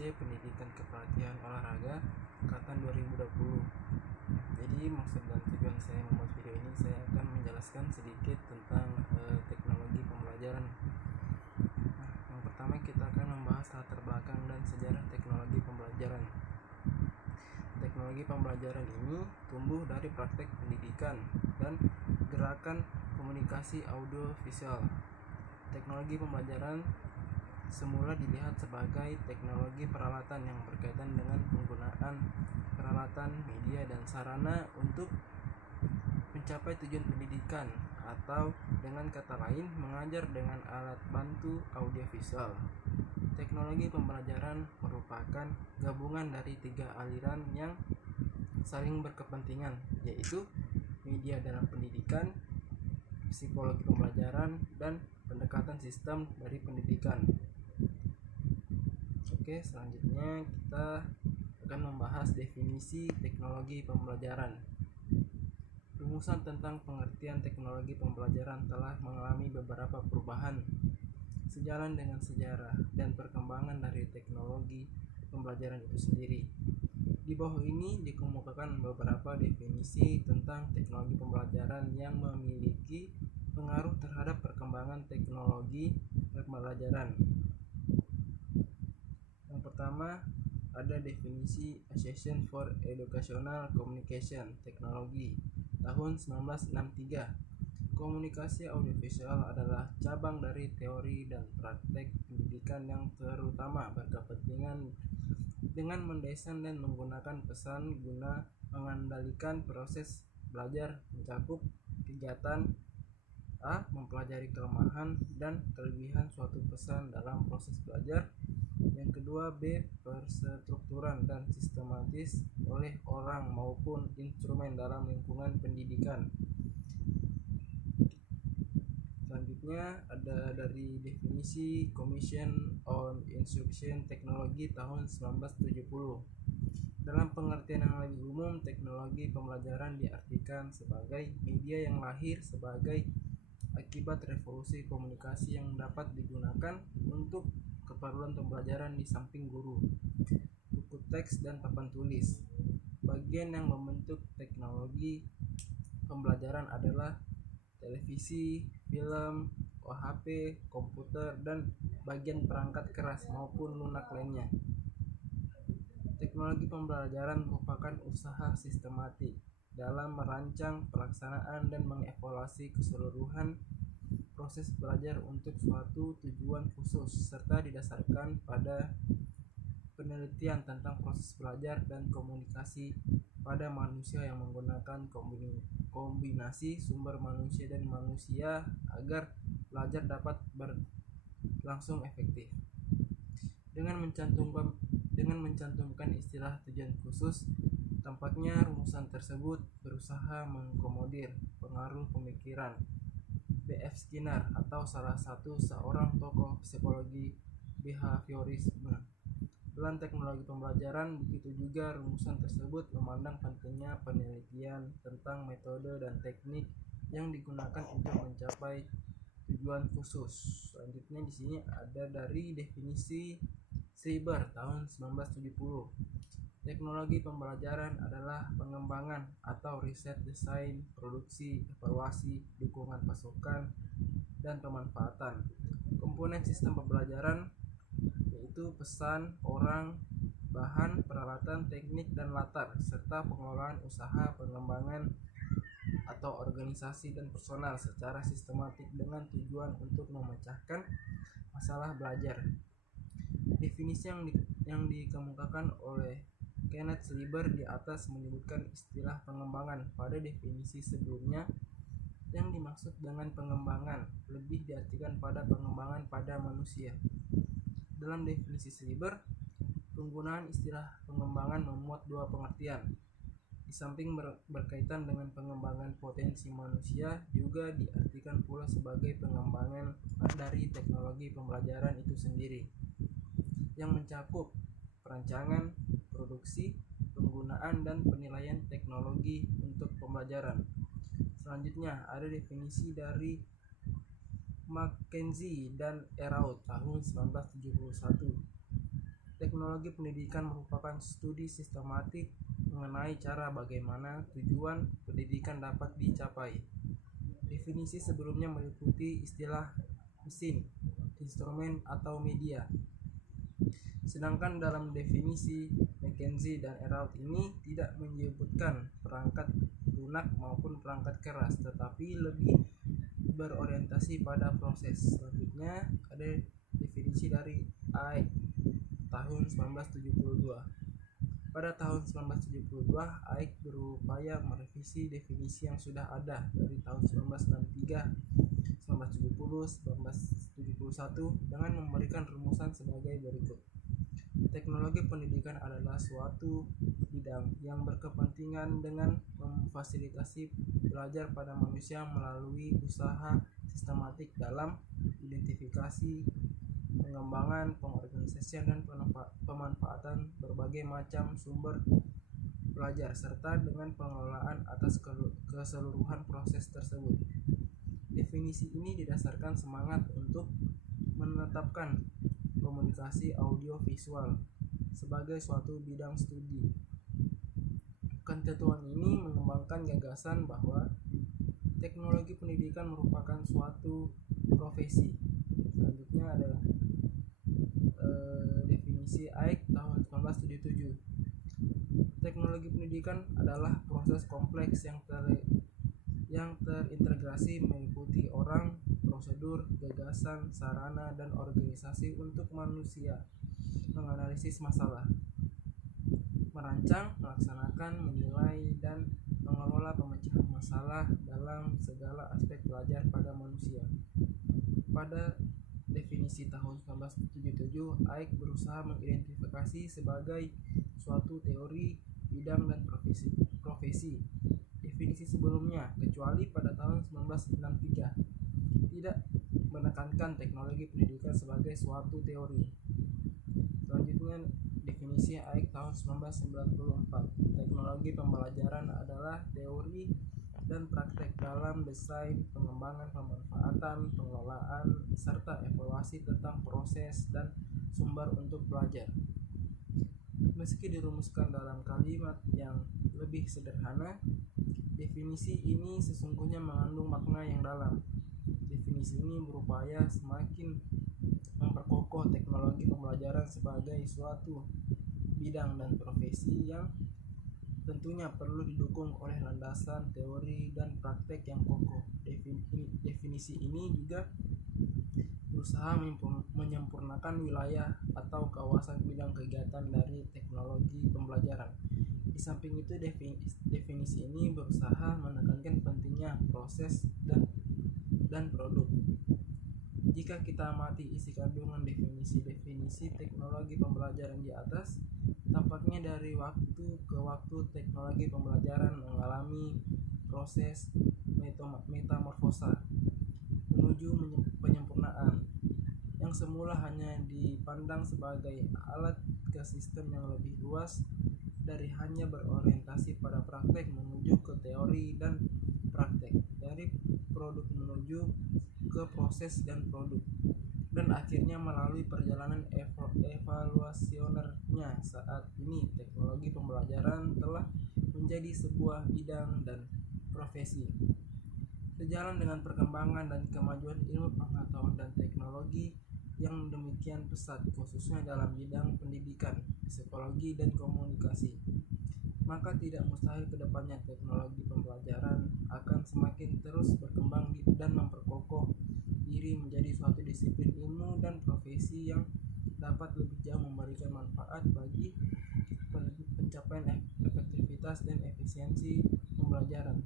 PPOC Pendidikan Kepelatihan Olahraga Angkatan 2020. Jadi maksud dan tujuan saya membuat video ini, saya akan menjelaskan sedikit tentang teknologi pembelajaran. Yang pertama kita akan membahas latar belakang dan sejarah teknologi pembelajaran. Teknologi pembelajaran ini tumbuh dari praktek pendidikan dan gerakan komunikasi audio visual. Teknologi pembelajaran semula dilihat sebagai teknologi peralatan yang berkaitan dengan penggunaan peralatan, media, dan sarana untuk mencapai tujuan pendidikan, atau dengan kata lain mengajar dengan alat bantu audiovisual. Teknologi pembelajaran merupakan gabungan dari 3 aliran yang saling berkepentingan, yaitu media dalam pendidikan, psikologi pembelajaran, dan pendekatan sistem dari pendidikan. Oke, selanjutnya kita akan membahas definisi teknologi pembelajaran. Rumusan tentang pengertian teknologi pembelajaran telah mengalami beberapa perubahan sejalan dengan sejarah dan perkembangan dari teknologi pembelajaran itu sendiri. Di bawah ini dikemukakan beberapa definisi tentang teknologi pembelajaran yang memiliki pengaruh terhadap perkembangan teknologi pembelajaran. Yang pertama, ada definisi Association for Educational Communication Technology tahun 1963. Komunikasi audiovisual adalah cabang dari teori dan praktek pendidikan yang terutama berkepentingan dengan mendesain dan menggunakan pesan guna mengendalikan proses belajar, mencakup kegiatan A. Mempelajari kelemahan dan kelebihan suatu pesan dalam proses belajar. Yang kedua, B. Perstrukturan dan sistematis oleh orang maupun instrumen dalam lingkungan pendidikan. Selanjutnya ada dari definisi Commission on Instruction Technology tahun 1970. Dalam pengertian yang lebih umum, teknologi pembelajaran diartikan sebagai media yang lahir sebagai akibat revolusi komunikasi yang dapat digunakan untuk keperluan pembelajaran di samping guru, buku teks, dan papan tulis. Bagian yang membentuk teknologi pembelajaran adalah televisi, film, HP, komputer, dan bagian perangkat keras maupun lunak lainnya. Teknologi pembelajaran merupakan usaha sistematik dalam merancang, pelaksanaan, dan mengevaluasi keseluruhan proses belajar untuk suatu tujuan khusus, serta didasarkan pada penelitian tentang proses belajar dan komunikasi pada manusia yang menggunakan kombinasi sumber manusia dan manusia agar belajar dapat berlangsung efektif. Dengan mencantumkan istilah tujuan khusus, tampaknya rumusan tersebut berusaha mengakomodir pengaruh pemikiran B.F. Skinner atau salah satu seorang tokoh psikologi behaviorisme dalam teknologi pembelajaran. Begitu juga rumusan tersebut memandang pentingnya penelitian tentang metode dan teknik yang digunakan untuk mencapai tujuan khusus. Selanjutnya di sini ada dari definisi Schreiber tahun 1970. Teknologi pembelajaran adalah pengembangan atau riset, desain, produksi, evaluasi, dukungan pasukan, dan pemanfaatan komponen sistem pembelajaran, yaitu pesan, orang, bahan, peralatan, teknik, dan latar, serta pengelolaan usaha pengembangan atau organisasi dan personal secara sistematik dengan tujuan untuk memecahkan masalah belajar. Definisi yang dikemukakan oleh Kenneth Schreiber di atas menyebutkan istilah pengembangan. Pada definisi sebelumnya, yang dimaksud dengan pengembangan lebih diartikan pada pengembangan pada manusia. Dalam definisi Schreiber, penggunaan istilah pengembangan memuat 2 pengertian. Di samping berkaitan dengan pengembangan potensi manusia, juga diartikan pula sebagai pengembangan dari teknologi pembelajaran itu sendiri, yang mencakup perancangan, produksi, penggunaan, dan penilaian teknologi untuk pembelajaran. Selanjutnya ada definisi dari McKenzie dan Eraut tahun 1971. Teknologi pendidikan merupakan studi sistematik mengenai cara bagaimana tujuan pendidikan dapat dicapai. Definisi sebelumnya meliputi istilah mesin, instrumen, atau media. Sedangkan dalam definisi McKenzie dan Eraut ini tidak menyebutkan perangkat lunak maupun perangkat keras, tetapi lebih berorientasi pada proses. Selanjutnya ada definisi dari AIC tahun 1972. Pada tahun 1972, AIC berupaya merevisi definisi yang sudah ada dari tahun 1963, 1970, 1971 dengan memberikan rumusan sebagai berikut. Teknologi pendidikan adalah suatu bidang yang berkepentingan dengan memfasilitasi belajar pada manusia melalui usaha sistematik dalam identifikasi, pengembangan, pengorganisasian, dan pemanfaatan berbagai macam sumber belajar serta dengan pengelolaan atas keseluruhan proses tersebut. Definisi ini didasarkan semangat untuk menetapkan komunikasi audio-visual sebagai suatu bidang studi. Ketentuan ini mengembangkan gagasan bahwa teknologi pendidikan merupakan suatu profesi. Selanjutnya ada definisi AIC tahun 1977. Teknologi pendidikan adalah proses kompleks yang terintegrasi meliputi orang, prosedur, gagasan, sarana, dan organisasi untuk manusia menganalisis masalah, merancang, melaksanakan, menilai, dan mengelola pemecahan masalah dalam segala aspek belajar pada manusia. Pada definisi tahun 1977, AIC berusaha mengidentifikasi sebagai suatu teori, bidang, dan profesi. Definisi sebelumnya, kecuali pada tahun 1963, tidak menekankan teknologi pendidikan sebagai suatu teori. Selanjutnya, definisi AIC tahun 1994. Teknologi pembelajaran adalah teori dan praktek dalam desain, pengembangan, pemanfaatan, pengelolaan, serta evaluasi tentang proses dan sumber untuk belajar. Meski dirumuskan dalam kalimat yang lebih sederhana, definisi ini sesungguhnya mengandung makna yang dalam. Definisi ini berupaya semakin memperkokoh teknologi pembelajaran sebagai suatu bidang dan profesi yang tentunya perlu didukung oleh landasan teori dan praktek yang kokoh. Definisi ini juga berusaha menyempurnakan wilayah atau kawasan bidang kegiatan dari teknologi pembelajaran. Di samping itu, definisi ini berusaha menekankan pentingnya proses dan produk. Jika kita amati isi kandungan definisi-definisi teknologi pembelajaran di atas, tampaknya dari waktu ke waktu teknologi pembelajaran mengalami proses metamorfosa menuju penyempurnaan, yang semula hanya dipandang sebagai alat ke sistem yang lebih luas, dari hanya berorientasi pada praktek menuju ke teori dan praktek, dari produk menuju ke proses dan produk, dan akhirnya melalui perjalanan evaluasionernya. Saat ini teknologi pembelajaran telah menjadi sebuah bidang dan profesi. Sejalan dengan perkembangan dan kemajuan ilmu pengetahuan dan teknologi yang demikian pesat, khususnya dalam bidang pendidikan, psikologi, dan komunikasi, maka tidak mustahil kedepannya teknologi pembelajaran akan semakin terus berkembang dan memperkokoh diri menjadi suatu disiplin ilmu dan profesi yang dapat lebih jauh memberikan manfaat bagi pencapaian efektivitas dan efisiensi pembelajaran.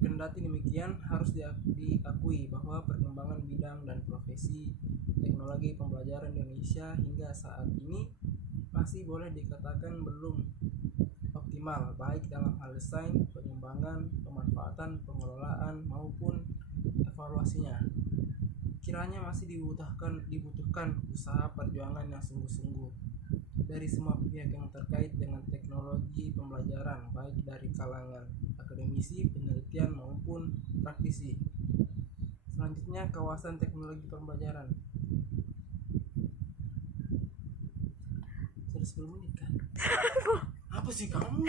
Kendati demikian, harus diakui bahwa perkembangan bidang dan profesi teknologi pembelajaran Indonesia hingga saat ini masih boleh dikatakan belum optimal, baik dalam hal desain, pengembangan, pemanfaatan, pengelolaan, maupun evaluasinya. Kiranya masih dibutuhkan usaha perjuangan yang sungguh-sungguh dari semua pihak yang terkait dengan teknologi pembelajaran, baik dari kalangan akademisi, penelitian, maupun praktisi. Selanjutnya, kawasan teknologi pembelajaran. 10 menit kan? Apa sih kamu?